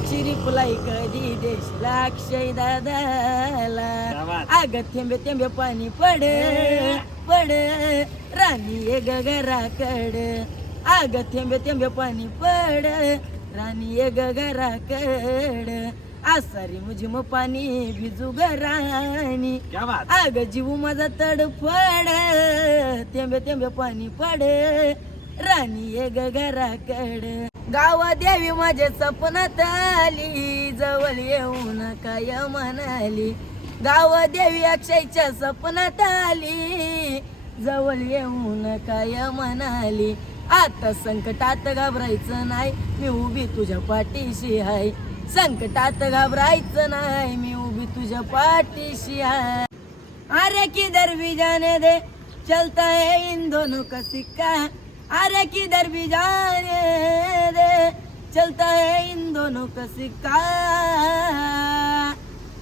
साक्षी reply कधी देशीला अक्षय दादाला. अग थेंबे थेंबे पाणी पड पड राणी ये गगराकड अग थेंबे थेंबे पाणी पड राणी ये गगराकड आसारी मुझी मग पाणी भिजू ग राणी क्या बात अग जीव माझा तडफड थेंबे थेंबे पाणी पड राणी ये गगराकड गावा देवी माझ्या सपनात आली जवळ येऊन काय म्हणाली? गाव देवी अक्षयच्या सपनात आली जवळ येऊन काय म्हणाली? आता संकटात घाबरायचं नाही मी उभी तुझ्या पाठीशी आहे. संकटात घाबरायचं नाही मी उभी तुझ्या पाठीशी आहे. अरे किधर भी जाने दे चलता है इन दोनों का सिक्का. अरे किधर भी जा चलता है इन दोनों का सिक्का।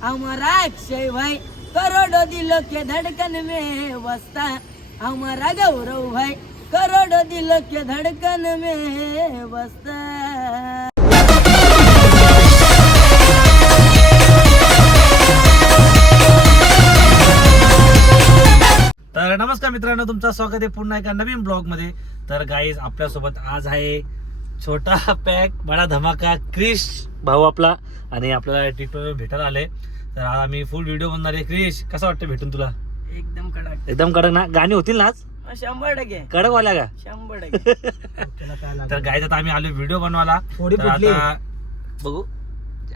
हमारा अक्षय भाई करोड़ों दिलों के धड़कन में बसता हमारा गौरव भाई करोड़ों दिलों के धड़कन में बसता तर नमस्कार मित्रांनो तुमचं स्वागत आहे पुन्हा एका नवीन ब्लॉगमध्ये तर गाईज आपल्यासोबत आज आहे छोटा पॅक बडा धमाका क्रिश भाऊ आपला आणि आपल्याला टिकटॉक भेटायला आले. तर आज आम्ही फुल व्हिडिओ बनणार आहे. क्रिश कसं वाटतं भेटून तुला? एकदम कडक. एकदम कडक ना? गाणी होतील ना आज? शंभर टक्के. कडक वाल्या का? शंभर टक्के. तर आता आम्ही आलो व्हिडिओ बनवायला. थोडी तर फुटली. आता बघू.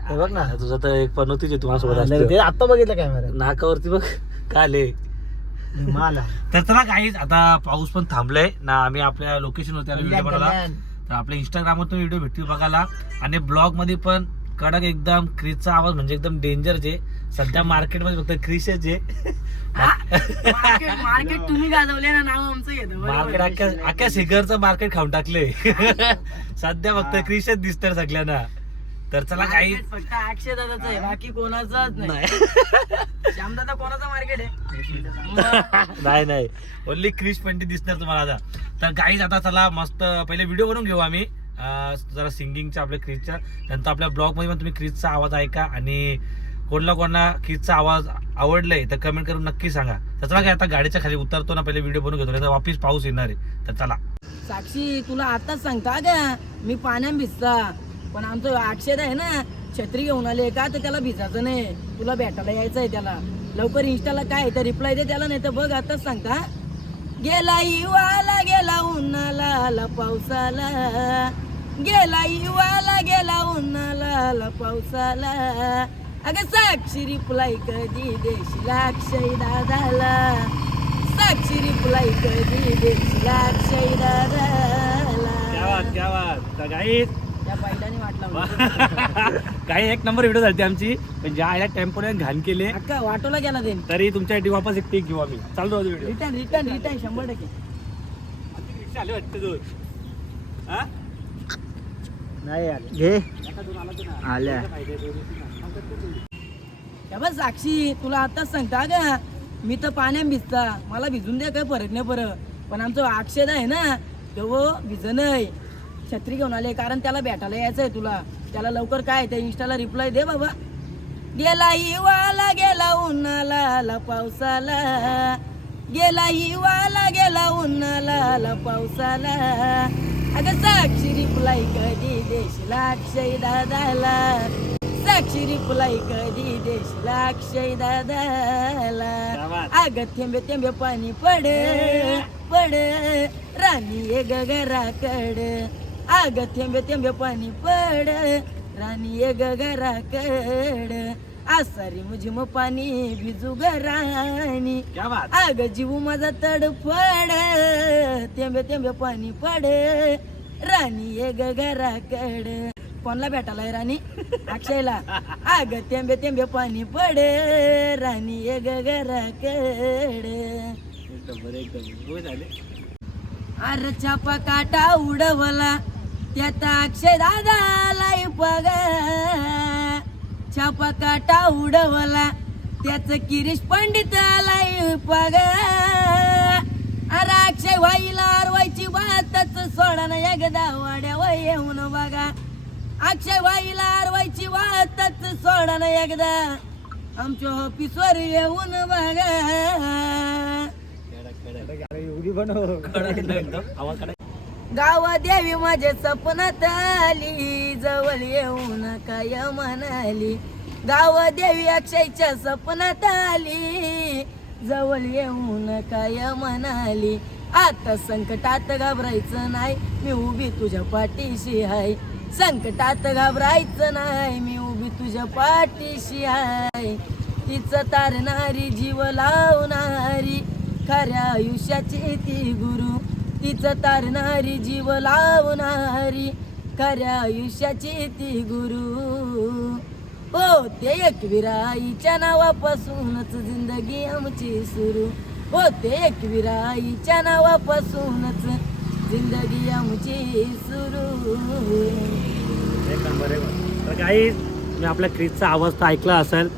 हे बघ ना. तुझं तर एक पनवतीच आहे तुम्हाला ते सोबत आता बघितलं कॅमेरा नाकावरती बघ का आले? माला तर चला काहीच आता पाऊस पण थांबलाय. ना आम्ही आपल्या लोकेशन वरती व्हिडिओ बनवला तर आपल्या इंस्टाग्रामवर पण व्हिडिओ भेटतील बघायला. आणि ब्लॉगमध्ये पण कडक एकदम क्रीजचा आवाज म्हणजे एकदम डेंजर जे. सध्या मार्केटमध्ये फक्त क्रिसच आहे मार्केट तुम्ही गाजवले ना नाव आमचं मार्केट अख्ख्या अख्ख्या सिगरचं मार्केट खाऊन टाकले सध्या फक्त क्रिसच दिसतात सगळ्यांना. तर चला काही फक्त अक्षय दादाचं आहे बाकी कोणाचंच नाही. नाही. श्यामदादा कोणाचं मार्केट आहे? नाही नाही. ओनली क्रिश पंडित दिसणार तुम्हाला आता. तर काहीच आता चला मस्त पहिले व्हिडिओ बनवून घेऊ आम्ही. अं, जरा सिंगिंगच्या आपल्या क्रिजच्या नंतर आपल्या ब्लॉगमध्ये पण तुम्ही क्रिजचा आवाज ऐका आणि कोणला कोणला क्रिजचा आवाज आवडलाय तर कमेंट करून नक्की सांगा. तर चला काय आता गाडीच्या खाली उतरतो ना पहिले व्हिडिओ बनवून घेतो. नाही तर वापिस पाऊस येणार आहे. तर चला. साक्षी तुला आताच सांगता का मी पाण्यात भिजता. पण आमचं आक्षेद आहे ना छत्री घेऊन आले का तर त्याला भिजायचं नाही. तुला भेटायला यायचं आहे त्याला. लवकर इन्स्टाला काय तर रिप्लाय दे त्याला नाही तर बघ आताच सांगता. गेला इवाला गेला उन्हाला आला पावसाला. गेला इवाला गेला उन्हाला आला पावसाला. अगं साक्षी रिप्लाय कधी देशीला अक्षय दादाला? साक्षी रिप्लाय कधी देशीला अक्षय दादाला? क्या बात क्या बात. काही एक नंबर व्हिडिओ झाली आमची. पण ज्या आल्या टेम्पोने घाण केले अक्का वाटोला गेला ते तरी तुमच्यासाठी वापस एक टेक घेऊ आम्ही चालतो व्हिडिओ रिटर्न रिटर्न रिटर्न शंभर टक्के. रिक्षा आले वाटतं दोन. हा? नाही आले. घे. आल्या. त्या बघ साक्षी तुला आताच सांगता का? मी तर पाण्यात भिजता. मला भिजून दे काय फरक नाही परत. पण आमचं अक्षद आहे ना तो भिज नाही छत्री घेऊन आले कारण त्याला भेटायला यायचं आहे तुला. त्याला लवकर काय ते इंस्टाला रिप्लाय दे बाबा. गेला हिवाला गेला उन्हाला आला पावसाला गेला हिवाला गेला उन्हाला आला पावसाला अगं साक्षी रिप्लाय कधी देशीला अक्षय दादाला? साक्षी रिप्लाय कधी देशीला अक्षय दादाला. अग थेंबे थेंबे पाणी पड पड. राणी ये गगराकड. अग थेंबे थेंबे पाणी पड राणी ये गगराकड आसारी मुझी मग पाणी भिजू ग राणी क्या बात. अग जीव माझा तडफड थेंबे थेंबे पाणी पड. राणी ये गगराकड कोणला भेटायला राणी? अक्षयला. अग थेंबे थेंबे पाणी पड राणी ये गगराकड एकदम बरं एकदम. झाले. अर छापा काटा उडवला. त्यात अक्षय दादाला पग. छापा काटा उडवला त्याच किरीश पंडिताला पग. अरे अक्षय व्हाईला अरवायची बातच सोडा ना एकदा वाड्या येऊन बघा. अक्षय व्हाईला अरवायची एकदा आमच्या ऑफिसवर येऊन बघा. एवढी बनव. गावा देवी माझ्या सपनात आली जवळ येऊन काय म्हणाली? गावा देवी अक्षयच्या सपनात आली जवळ येऊन काय म्हणाली? आता संकटात घाबरायचं नाही मी उभी तुझ्या पाठीशी आहे. संकटात घाबरायचं नाही मी उभी तुझ्या पाठीशी आहे. तिचं तारणारी जीव लावणारी खऱ्या आयुष्याची ती गुरु तिचं तारणारी जीव लावणारी खऱ्या आयुष्याची ती गुरु. हो ते एकविराईच्या नावापासूनच जिंदगी आमची सुरू. हो ते एकविराईच्या नावापासूनच जिंदगी आमची सुरू. एक नंबर तर काही मी आपल्या क्रीजचा आवाज तर ऐकला असेल.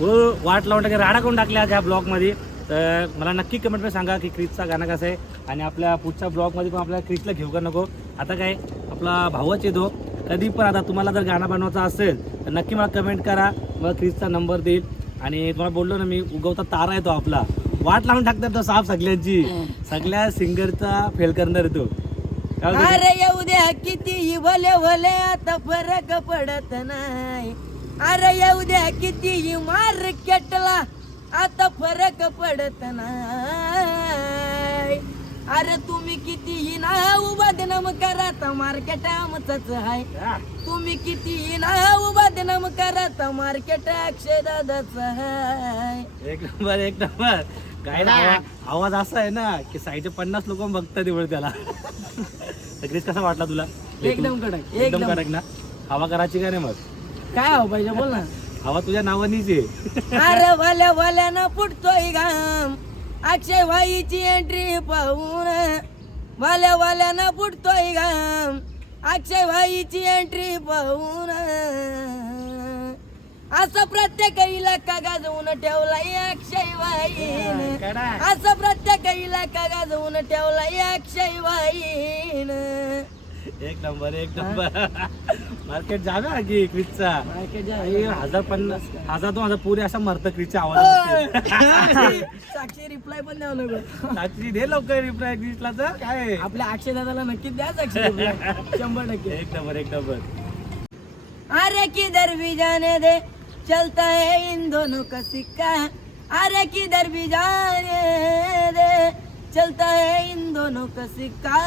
व वाट लावून टाकली राडा करून टाकल्या त्या ब्लॉगमध्ये तर मला नक्की कमेंटमध्ये सांगा की क्रीजचा गाणं कसं आहे. आणि आपल्या पुढच्या ब्लॉगमध्ये पण आपल्याला क्रीजला घेऊ का नको? आता काय आपला भावच येतो. कधी पण आता तुम्हाला जर गाणं बनवायचं असेल तर नक्की मला कमेंट करा. मला क्रीजचा नंबर देईल. आणि तुम्हाला बोललो ना मी उगवता तारा येतो आपला. वाट लावून टाकतात तो साफ सगळ्यांची. सगळ्या सिंगरचा फेल करणार आहे तो. काय बोलतो? अरे येऊ द्या किती भले भले आता फरक पडत नाही. अरे येऊ द्या किती मार्केटला आता फरक पडत नाही. अरे तुम्ही कितीही नाव बदनाम करा तर मार्केट आमचंच आहे हा. तुम्ही कितीही नाव बदनाम करा तर मार्केट अक्षय दादाच आहे एक नंबर एक नंबर. काय आवाज आवाज असा आहे ना की साईडचे पन्नास लोक बघतात एवढं त्याला. सगळीच कसा वाटला तुला? एकदम कडक एकदम एकदम. कडक ना? हवा करायची का नाही मग? काय हो पाहिजे बोल ना. हवा तुझ्या नावानीच आहे. अरे भल्या भल्यानं फुटतोय घाम. अक्षय भाईची एंट्री पाहून भल्या भल्यानं फुटतोय घाम. अक्षय भाईची एंट्री पाहून असं प्रत्येक इलाका गाजवून ठेवलाय अक्षय भाईन असं प्रत्येक इलाका गाजवून ठेवलाय अक्षय भाईन एक नंबर एक नंबर. मार्केट जागा की क्रिजचा? हजार पन्नास हजार दोन हजार पुरे असं मरतं क्रिजच्या आवाज साक्षी रिप्लाय पण द्यावं लागलं. रात्री दे लवकर रिप्लाय क्रिजला तर. काय आपल्या अक्षय दादाला नक्कीच द्या साक्षी. शंभर टक्के. एक नंबर एक नंबर अरे किधर भी जाने दे चलता है इन दोनों का सिक्का. अरे किधर भी जाने दे चलता है इन दोनों का सिक्का.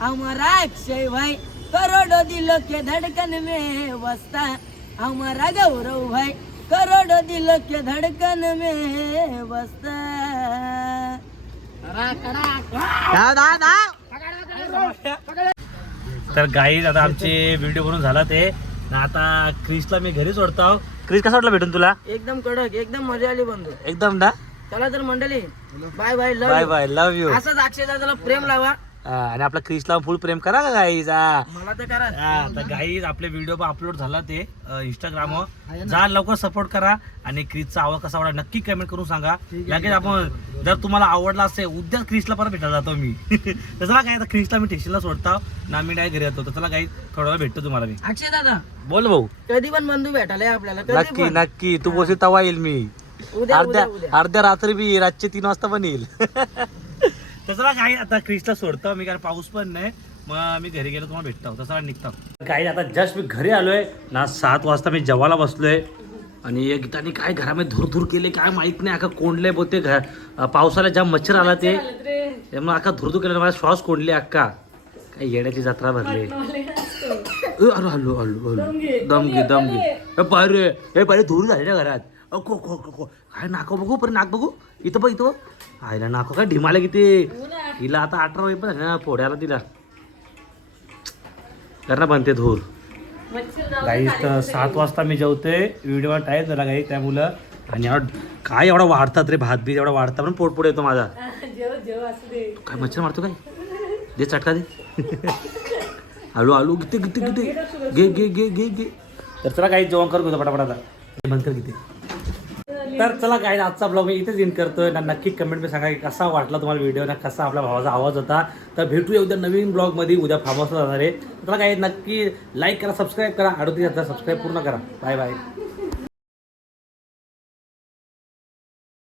हमारा अक्षय भाई करोड़ों दिलों के धड़कन में बसता हमारा गौरव भाई करोड़ों दिलों के धड़कन में बसता तर गाईज आता आमचे व्हिडिओ बनून झाला ते. ना आता क्रिसला मी घरी सोडतो. क्रिस कसा वाटला भेटून तुला? एकदम कडक एकदम मजा आली बंधू. एकदम ना? चला तर मंडळी bye bye love bye bye love you असंच अक्षय दादाला प्रेम लावा. आणि आपल्या क्रिसला फुल प्रेम करा का गाईज मला तर करा. तर गाईज आपले व्हिडिओ पण अपलोड झाला ते इंस्टाग्रामवर जा लवकर सपोर्ट करा. आणि क्रिसचा आवाज कसा वाटला नक्की कमेंट करून सांगा. लगेच आपण जर तुम्हाला आवडला असेल उद्या क्रिसला परत भेटायला जातो मी. तर चला काय आता क्रिसला मी स्टेशनला सोडतो. ना मी डायरेक्ट घरी येतो. तर चला काही थोडा वेळ भेटतो तुम्हाला मी. अक्षय दादा बोल भाऊ. कधी पण बंधू भेटायला या आपल्याला. कधी नक्की पण. नक्की. तू बोलशील तवा येईल मी. उद्या अर्ध्या उद्या. अर्ध्या रात्री बी रातचे तीन वाजता पण येईल. तसला काही आता क्रिसला सोडतो मी कारण पाऊस पण नाही. मग मी घरी गेलो तुम्हाला भेटतो. तसला निघतो. काही आता जस्ट मी घरी आलोय. ना सात वाजता मी जेवायला बसलोय. आणि एक गीताने काय घरामध्ये धूर धूर केले काय माहीत नाही. अका कोंडले बोलते घर पावसाला ज्या मच्छर आला ते. त्यामुळे अख्खा धूर धूर केलं माझा श्वास कोंडले अक्का काय येण्याची जत्रा भरली. अरे हल्लो हल्लो हल्लो दम घे दम घे ए, पाय हे पाय धूर झाले ना घरात. अको खो खो खो काय नाको बघू पण नाक बघू? इथं बघ इथं बघ. आयला नाको काय ढिमाला किती? हिला आता अठरा वय पण ना फोड्याला तिला. करा बनते धूर. काही तर सात वाजता मी जेवते. व्हिडिओ टाईम झाला काही त्यामुळं. आणि काय एवढा वाढतात रे भात बीज एवढा वाढतात पण पोट पुढे येतो माझा. काय मच्छर मारतो काय? दे चटका दे. आलू आलू किती किती किती? घे घे घे घे घे. तर चला काही जेवण कर घेतो पटापट आता. जेवण कर किती? तर चला काय आजचा ब्लॉग मी इथेच इन करतोय. ना नक्की कमेंट मी सांगा की कसा वाटला तुम्हाला व्हिडिओ ना कसा आपल्या भावाचा आवाज होता. तर भेटूया उद्या नवीन ब्लॉगमध्ये उद्या फार्म हाऊसला जाणार आहे चला काय नक्की लाईक करा सबस्क्राईब करा. अडोतीस हजार सबस्क्राईब पूर्ण करा. Bye bye